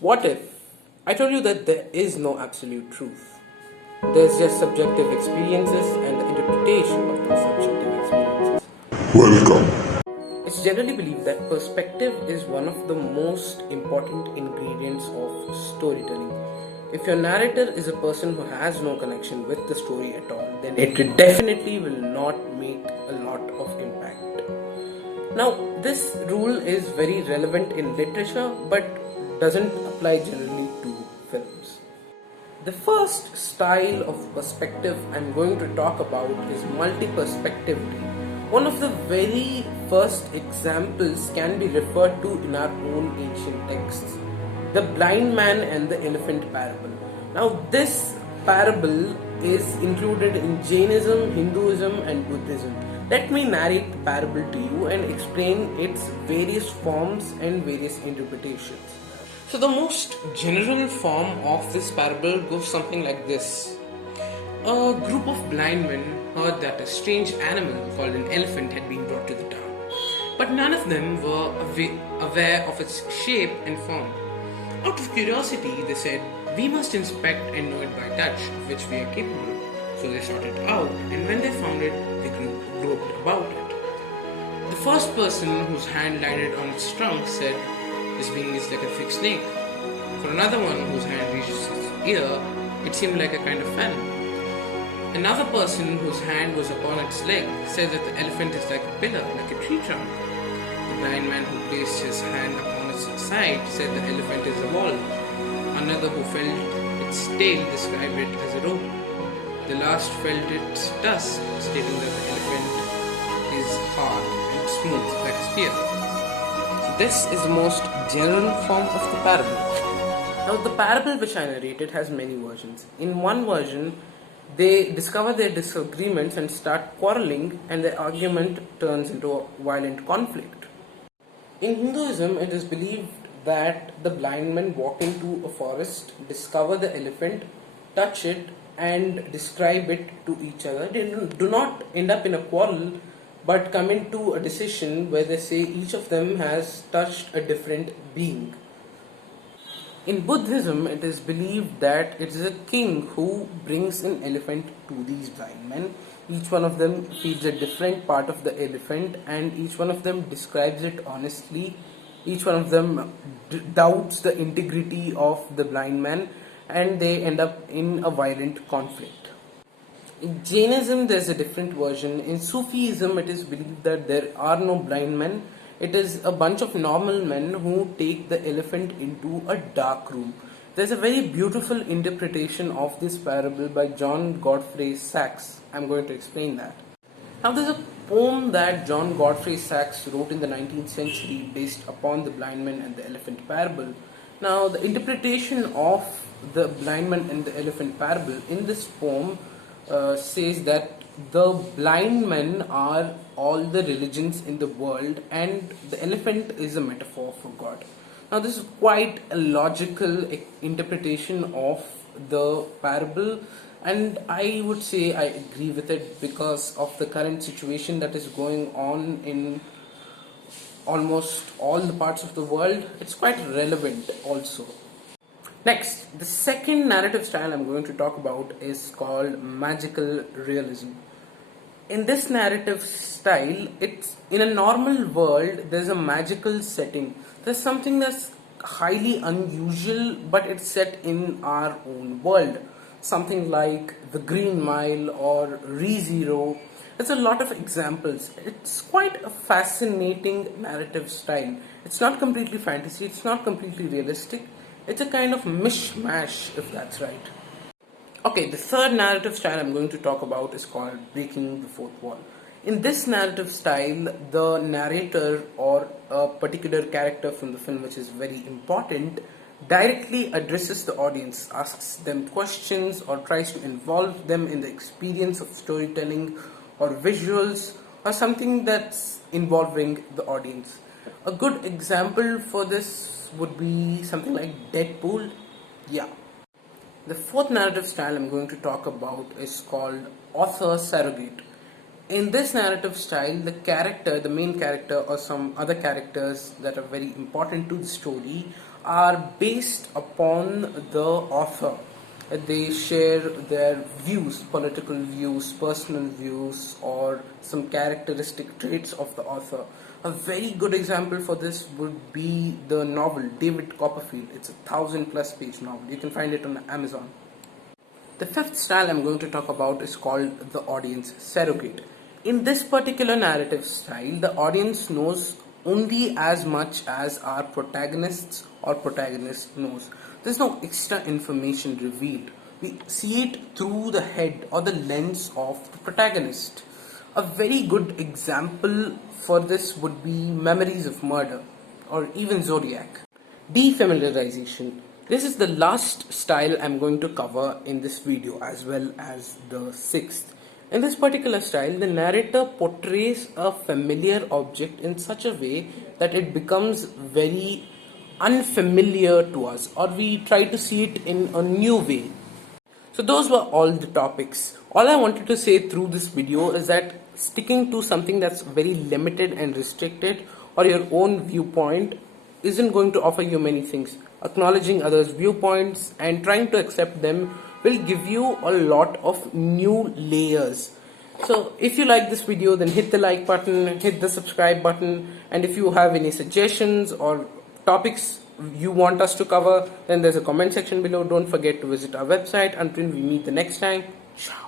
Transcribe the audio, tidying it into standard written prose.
What if I told you that there is no absolute truth? There's just subjective experiences and the interpretation of those subjective experiences. Welcome. It's generally believed that perspective is one of the most important ingredients of storytelling. If your narrator is a person who has no connection with the story at all, then it definitely will not make a lot of impact. Now, this rule is very relevant in literature but doesn't apply generally to films. The first style of perspective I'm going to talk about is multiperspectivity. One of the very first examples can be referred to in our own ancient texts, the blind man and the elephant parable. Now, this parable is included in Jainism, Hinduism, and Buddhism. Let me narrate the parable to you and explain its various forms and various interpretations. So, the most general form of this parable goes something like this. A group of blind men heard that a strange animal called an elephant had been brought to the town, but none of them were aware of its shape and form. Out of curiosity, they said, "We must inspect and know it by touch, of which we are capable." So they sought it out, and when they found it, they groped about it. The first person whose hand landed on its trunk said, "This being is like a thick snake." For another one whose hand reaches his ear, it seemed like a kind of fan. Another person whose hand was upon its leg said that the elephant is like a pillar, like a tree trunk. The blind man who placed his hand upon its side said the elephant is a wall. Another who felt its tail described it as a rope. The last felt its tusk, stating that the elephant is hard and smooth like a spear. So this is the most general form of the parable. Now, the parable which I narrated has many versions. In one version, they discover their disagreements and start quarreling, and their argument turns into a violent conflict. In Hinduism, it is believed that the blind men walk into a forest, discover the elephant, touch it, and describe it to each other. They do not end up in a quarrel, but come into a decision where they say each of them has touched a different being. In Buddhism, it is believed that it is a king who brings an elephant to these blind men. Each one of them feeds a different part of the elephant, and each one of them describes it honestly. Each one of them doubts the integrity of the blind man, and they end up in a violent conflict. In Jainism, there's a different version. In Sufism, it is believed that there are no blind men. It is a bunch of normal men who take the elephant into a dark room. There's a very beautiful interpretation of this parable by John Godfrey Saxe. I'm going to explain that. Now, there's a poem that John Godfrey Saxe wrote in the 19th century based upon the blind man and the elephant parable. Now, the interpretation of the blind man and the elephant parable in this poem says that the blind men are all the religions in the world, and the elephant is a metaphor for God. Now, this is quite a logical interpretation of the parable, and I would say I agree with it because of the current situation that is going on in almost all the parts of the world. It's quite relevant also. Next, the second narrative style I'm going to talk about is called magical realism. In this narrative style, it's in a normal world, there's a magical setting. There's something that's highly unusual, but it's set in our own world. Something like the Green Mile or ReZero. There's a lot of examples. It's quite a fascinating narrative style. It's not completely fantasy, it's not completely realistic. It's a kind of mishmash, if that's right. Okay, the third narrative style I'm going to talk about is called breaking the fourth wall. In this narrative style, the narrator or a particular character from the film, which is very important, directly addresses the audience, asks them questions, or tries to involve them in the experience of storytelling or visuals or something that's involving the audience. A good example for this would be something like Deadpool. Yeah. The fourth narrative style I'm going to talk about is called author surrogate. In this narrative style, the character, the main character, or some other characters that are very important to the story are based upon the author. They share their views, political views, personal views, or some characteristic traits of the author. A very good example for this would be the novel David Copperfield. It's a 1,000+ page novel. You can find it on Amazon. The fifth style I'm going to talk about is called the audience surrogate. In this particular narrative style, the audience knows only as much as our protagonists or protagonist knows. There's no extra information revealed. We see it through the head or the lens of the protagonist. A very good example for this would be Memories of Murder or even Zodiac. Defamiliarization. This is the last style I'm going to cover in this video as well as the sixth. In this particular style, the narrator portrays a familiar object in such a way that it becomes very unfamiliar to us, or we try to see it in a new way. So those were all the topics. All I wanted to say through this video is that sticking to something that's very limited and restricted or your own viewpoint isn't going to offer you many things. Acknowledging others' viewpoints and trying to accept them will give you a lot of new layers. So if you like this video, then hit the like button, hit the subscribe button, and if you have any suggestions or topics you want us to cover, then there's a comment section below. Don't forget to visit our website. Until we meet the next time, ciao.